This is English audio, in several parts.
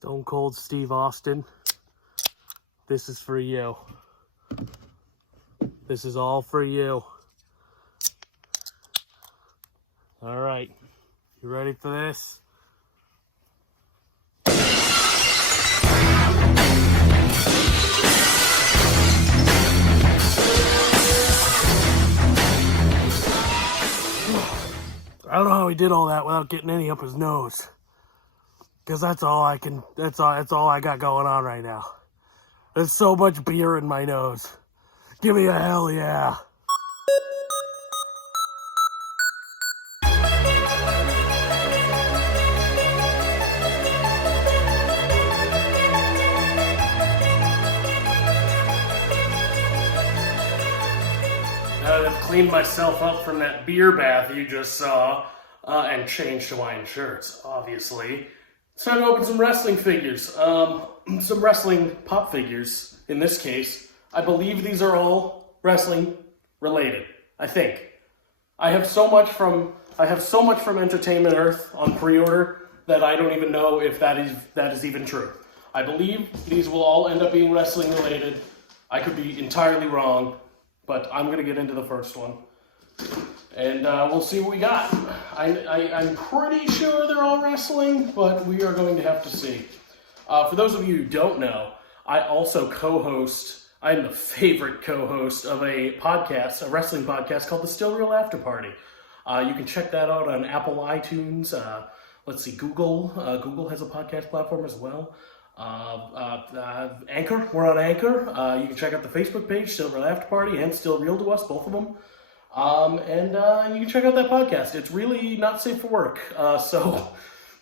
Stone Cold Steve Austin, this is for you. This is all for you. All right, you ready for this? I don't know how he did all that without getting any up his nose. Because that's all I got going on right now. There's so much beer in my nose. Give me a hell yeah. Now that I've cleaned myself up from that beer bath you just saw, and changed Hawaiian shirts, obviously, it's time to open some wrestling figures. Some wrestling pop figures, in this case. I believe these are all wrestling related, I think. I have so much from Entertainment Earth on pre-order that I don't even know if that is even true. I believe these will all end up being wrestling related. I could be entirely wrong, but I'm going to get into the first one. And we'll see what we got. I'm pretty sure they're all wrestling, but we are going to have to see. For those of you who don't know, I also I'm the favorite co-host of a podcast, a wrestling podcast called The Still Real After Party. You can check that out on Apple iTunes. Let's see, Google. Google has a podcast platform as well. Anchor, we're on Anchor. You can check out the Facebook page, Still Real After Party, and Still Real to Us, both of them. And you can check out that podcast. It's really not safe for work. So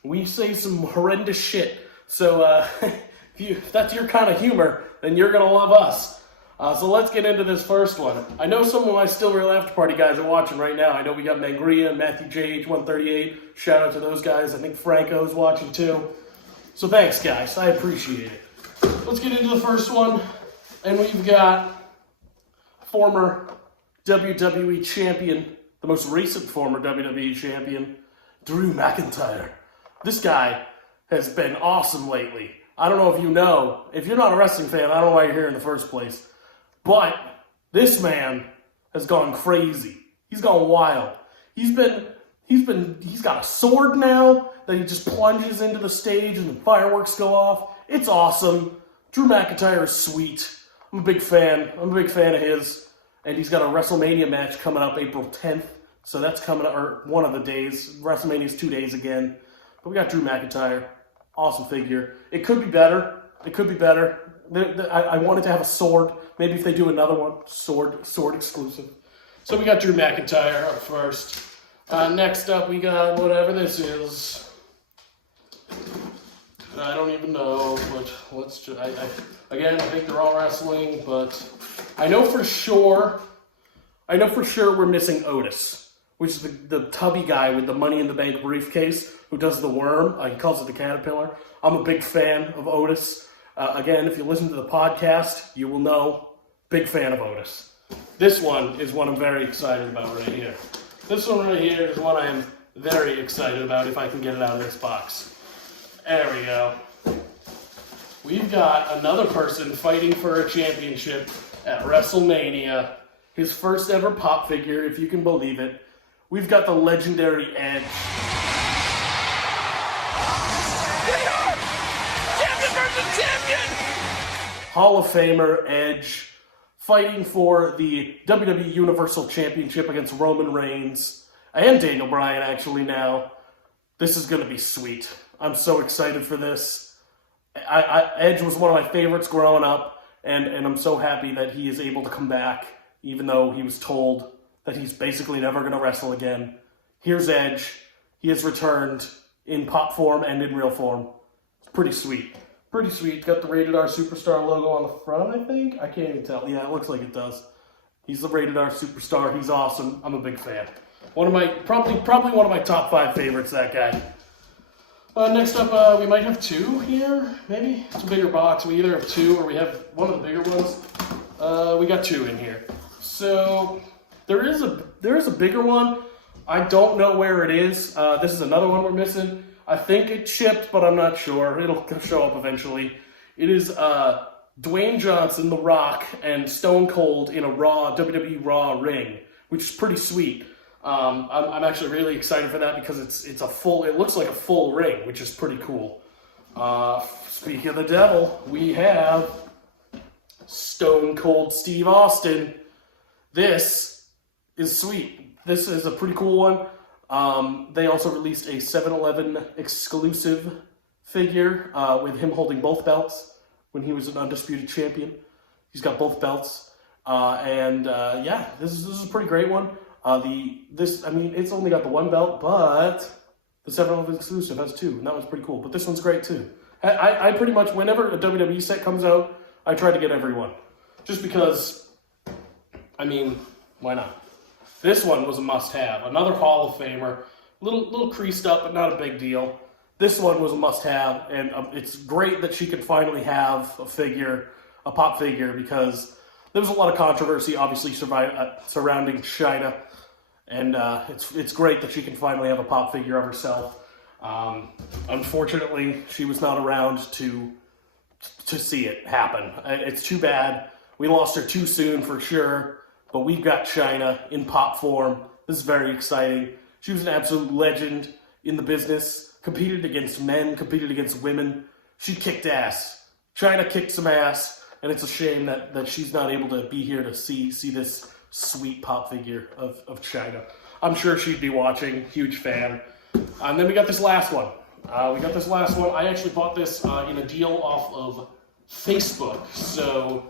we say some horrendous shit. So if that's your kind of humor, then you're going to love us. So let's get into this first one. I know some of my Still Real After Party guys are watching right now. I know we got Mangria and Matthew JH138. Shout out to those guys. I think Franco's watching too. So thanks, guys. I appreciate it. Let's get into the first one. And we've got former WWE champion, the most recent former WWE champion, Drew McIntyre. This guy has been awesome lately. I don't know if you know. If you're not a wrestling fan, I don't know why you're here in the first place. But this man has gone crazy. He's gone wild. He's got a sword now that he just plunges into the stage and the fireworks go off. It's awesome. Drew McIntyre is sweet. I'm a big fan. I'm a big fan of his. And he's got a WrestleMania match coming up April 10th. So that's coming up, or one of the days. WrestleMania's 2 days again. But we got Drew McIntyre. Awesome figure. It could be better. It could be better. I wanted to have a sword. Maybe if they do another one, sword exclusive. So we got Drew McIntyre up first. Next up, we got whatever this is. I don't even know, but let's just... Again, I think they're all wrestling, but I know for sure we're missing Otis, which is the tubby guy with the Money in the Bank briefcase who does the worm. He calls it the caterpillar. I'm a big fan of Otis. Again, if you listen to the podcast, you will know, big fan of Otis. This one is one I'm very excited about right here. This one right here is one I am very excited about if I can get it out of this box. There we go. We've got another person fighting for a championship at WrestleMania. His first ever pop figure, if you can believe it. We've got the legendary Edge. They are champion versus champion! Hall of Famer Edge fighting for the WWE Universal Championship against Roman Reigns and Daniel Bryan actually now. This is going to be sweet. I'm so excited for this. Edge was one of my favorites growing up, and I'm so happy that he is able to come back, even though he was told that he's basically never going to wrestle again. Here's Edge. He has returned in pop form and in real form. It's pretty sweet. Pretty sweet. Got the Rated R Superstar logo on the front, I think. I can't even tell. Yeah, it looks like it does. He's the Rated R Superstar. He's awesome. I'm a big fan. Probably one of my top 5 favorites, that guy. Next up, we might have 2 here, maybe? It's a bigger box. We either have 2 or we have one of the bigger ones. We got 2 in here. So, there is a bigger one. I don't know where it is. This is another one we're missing. I think it shipped, but I'm not sure. It'll show up eventually. It is Dwayne Johnson, The Rock, and Stone Cold in a WWE Raw ring, which is pretty sweet. I'm actually really excited for that because it looks like a full ring, which is pretty cool. Speaking of the devil, we have Stone Cold Steve Austin. This is sweet. This is a pretty cool one. They also released a 7-Eleven exclusive figure with him holding both belts when he was an undisputed champion. He's got both belts. Yeah, this is a pretty great one. It's only got the one belt, but the 7-Eleven exclusive has two, and that was pretty cool. But this one's great too. I pretty much, whenever a WWE set comes out, I try to get every one. Just because, why not? This one was a must-have. Another Hall of Famer. Little creased up, but not a big deal. This one was a must-have, and it's great that she could finally have a pop figure, because there was a lot of controversy, obviously, surrounding Chyna, and it's great that she can finally have a pop figure of herself. Unfortunately, she was not around to see it happen. It's too bad. We lost her too soon for sure, but we've got Chyna in pop form. This is very exciting. She was an absolute legend in the business, competed against men, competed against women. She kicked ass. Chyna kicked some ass, and it's a shame that she's not able to be here to see this sweet pop figure of Chyna. I'm sure she'd be watching, huge fan. And then we got this last one. I actually bought this in a deal off of Facebook, so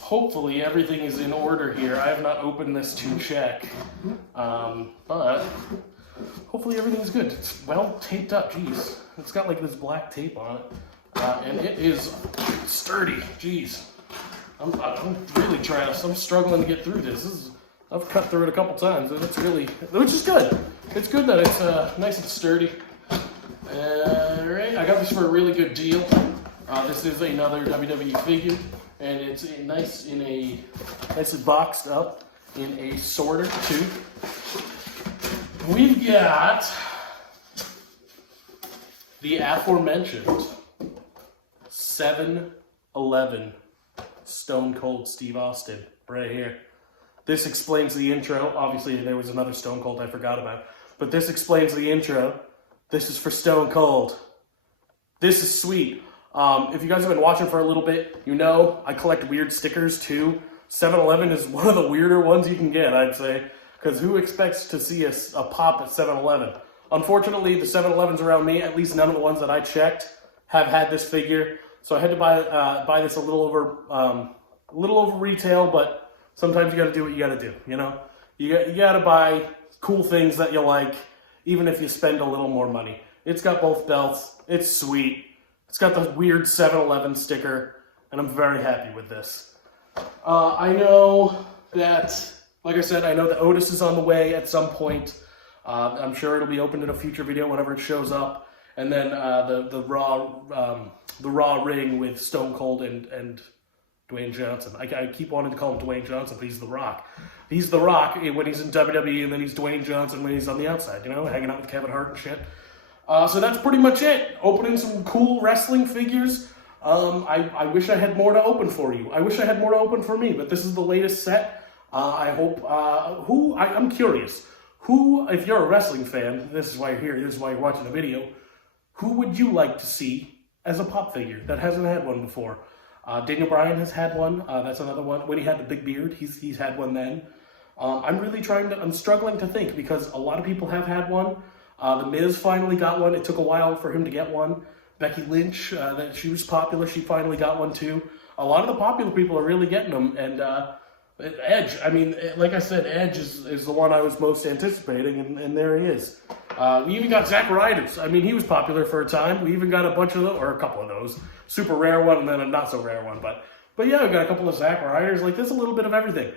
hopefully everything is in order here. I have not opened this to check, but hopefully everything's good. It's well taped up, jeez. It's got like this black tape on it, and it is sturdy, jeez. I'm really I'm struggling to get through this. I've cut through it a couple times, and which is good. It's good that it's nice and sturdy. Alright, I got this for a really good deal. This is another WWE figure, and it's nicely boxed up in a sorter too. We've got the aforementioned 7-Eleven Stone Cold Steve Austin right here. This explains the intro. Obviously, there was another Stone Cold I forgot about, but this explains the intro. This is for Stone Cold. This is sweet. If you guys have been watching for a little bit, you know I collect weird stickers too. 7-Eleven is one of the weirder ones you can get, I'd say, because who expects to see a pop at 7-Eleven? Unfortunately, the 7-Elevens around me, at least none of the ones that I checked, have had this figure. So I had to buy this a little over retail, but sometimes you got to do what you got to do. You know, you got to buy cool things that you like, even if you spend a little more money. It's got both belts. It's sweet. It's got the weird 7-Eleven sticker, and I'm very happy with this. I know that, like I said, I know that Otis is on the way at some point. I'm sure it'll be opened in a future video whenever it shows up. And then the Raw ring with Stone Cold and Dwayne Johnson. I keep wanting to call him Dwayne Johnson, but he's The Rock. He's The Rock when he's in WWE, and then he's Dwayne Johnson when he's on the outside, you know, hanging out with Kevin Hart and shit. So that's pretty much it. Opening some cool wrestling figures. I wish I had more to open for you. I wish I had more to open for me, but this is the latest set. I hope, I'm curious. Who, if you're a wrestling fan, this is why you're here, this is why you're watching the video, who would you like to see as a pop figure that hasn't had one before? Daniel Bryan has had one. That's another one. When he had the big beard, he's had one then. I'm struggling to think because a lot of people have had one. The Miz finally got one. It took a while for him to get one. Becky Lynch, that she was popular. She finally got one too. A lot of the popular people are really getting them. And Edge, I mean, like I said, Edge is the one I was most anticipating, and there he is. We even got Zack Ryder's. I mean, he was popular for a time. We even got a bunch of those, or a couple of those. Super rare one and then a not so rare one. But yeah, we got a couple of Zack Ryder's. Like, there's a little bit of everything.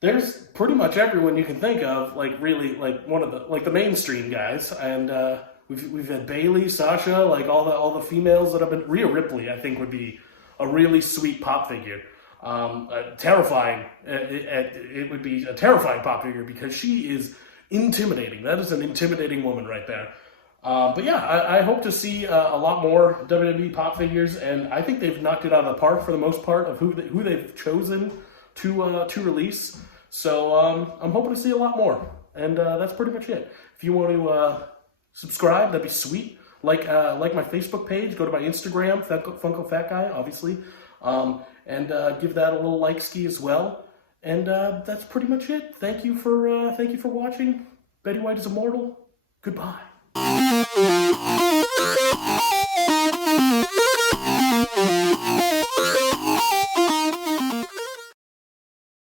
There's pretty much everyone you can think of, like, really, like, one of the mainstream guys. And we've had Bayley, Sasha, like, all the females that have been. Rhea Ripley, I think, would be a really sweet pop figure. Terrifying. It would be a terrifying pop figure because she is intimidating. That is an intimidating woman right there. But yeah, I hope to see a lot more WWE pop figures, and I think they've knocked it out of the park for the most part of who they've chosen to release. So I'm hoping to see a lot more, and that's pretty much it. If you want to subscribe, that'd be sweet. Like my Facebook page, go to my Instagram, Funko Fat Guy, obviously, and give that a little like ski as well. And that's pretty much it. Thank you for watching. Betty White is immortal. Goodbye.